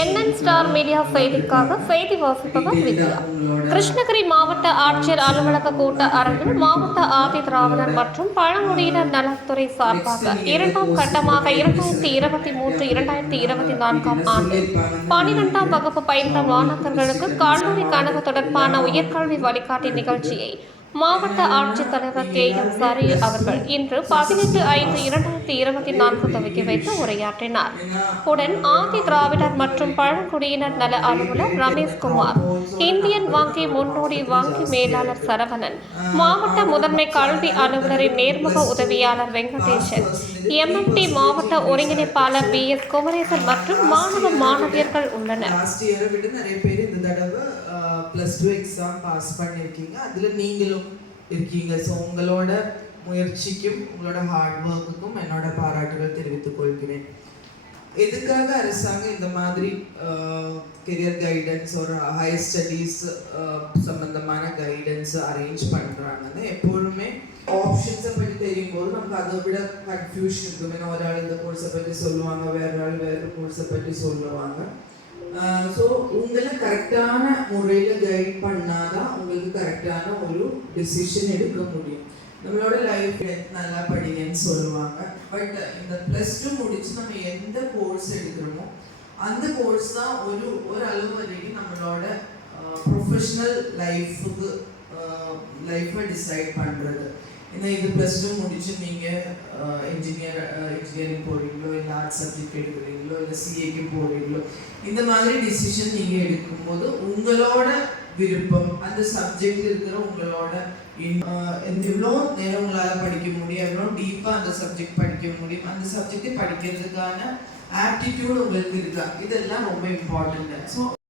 NN star media செய்திக்காக செய்தி வாசிப்பவர் வித்யா. கிருஷ்ணகிரி மாவட்ட ஆட்சியர் அலுவலக கூட்ட அரங்கில் மாவட்ட ஆதி திராவிடர் மற்றும் பழங்குடியினர் நலத்துறை சார்பாக இரண்டாம் கட்டமாக 2023-2024 ஆண்டு 12ஆம் வகுப்பு பயின்ற மாணாக்கர்களுக்கு கல்லூரி கனவு தொடர்பான உயர்கல்வி வழிகாட்டி நிகழ்ச்சியை மாவட்ட ஆட்சித்தலைவர் KM சரி அவர்கள் இன்று 18/5/2024 துவக்கி வைத்து உரையாற்றினார். உடன் ஆதி திராவிடர் மற்றும் பழங்குடியினர் நல அலுவலர் ரமேஷ்குமார், இந்தியன் வங்கி முன்னோடி வங்கி மேலாளர் சரவணன், மாவட்ட முதன்மை கல்வி அலுவலரின் நேர்முக உதவியாளர் வெங்கடேசன், MMT மாவட்ட ஒருங்கிணைப்பாளர் BS குமரேசன் மற்றும் மாணவ மாணவியர்கள் உள்ளனர். +2 எக்ஸாம் பாஸ் பண்ணியிருக்கீங்க, அதில் நீங்களும் இருக்கீங்க. ஸோ உங்களோட முயற்சிக்கும் உங்களோட ஹார்ட் ஒர்க்குக்கும் என்னோட பாராட்டுகள் தெரிவித்துக் கொள்கிறேன். எதுக்காக அரசாங்கம் இந்த மாதிரி கெரியர் கைடன்ஸ் ஒரு ஹையர் ஸ்டடீஸ் சம்பந்தமான கைடன்ஸ் அரேஞ்ச் பண்ணுறாங்கன்னு எப்பொழுதுமே ஆப்ஷன்ஸை பற்றி தெரியும் போது நமக்கு அதை விட கன்ஃபியூஷன் இருக்கும். ஏன்னா ஒரு ஆள் இந்த கோர்ஸை பற்றி சொல்லுவாங்க, வேற ஆள் வேறு கோர்ஸை பற்றி சொல்லுவாங்க. ஸோ உங்களை கரெக்டான முறையில் கைட் பண்ணாதான் உங்களுக்கு கரெக்டான ஒரு டிசிஷன் எடுக்க முடியும். நம்மளோட லைஃப் நல்லா படிங்கன்னு சொல்லுவாங்க. பட் இந்த +2 முடிச்சு நம்ம எந்த கோர்ஸ் எடுக்கிறோமோ அந்த கோர்ஸ் தான் ஒரு அளவு வரைக்கும் நம்மளோட ப்ரொஃபஷ்னல் லைஃப்பை டிசைட் பண்ணுறது. ஏன்னா இது +2 முடிச்சு நீங்கள் இன்ஜினியரிங் போகிறீங்களோ, இல்லை ஆர்ட்ஸ் சப்ஜெக்ட் எடுக்கிறீங்களோ, இல்லை CAக்கு போகிறீங்களோ, இந்த மாதிரி டிசிஷன் நீங்கள் எடுக்கும்போது உங்களோட விருப்பம், அந்த சப்ஜெக்ட் இருக்கிற உங்களோட எவ்வளோ நேரம் உங்களால் படிக்க முடியும், எவ்வளோ டீப்பாக அந்த சப்ஜெக்ட் படிக்க முடியும், அந்த சப்ஜெக்டை படிக்கிறதுக்கான ஆப்டிடியூட் உங்களுக்கு இருக்கா, இதெல்லாம் ரொம்ப இம்பார்ட்டன்ட். ஸோ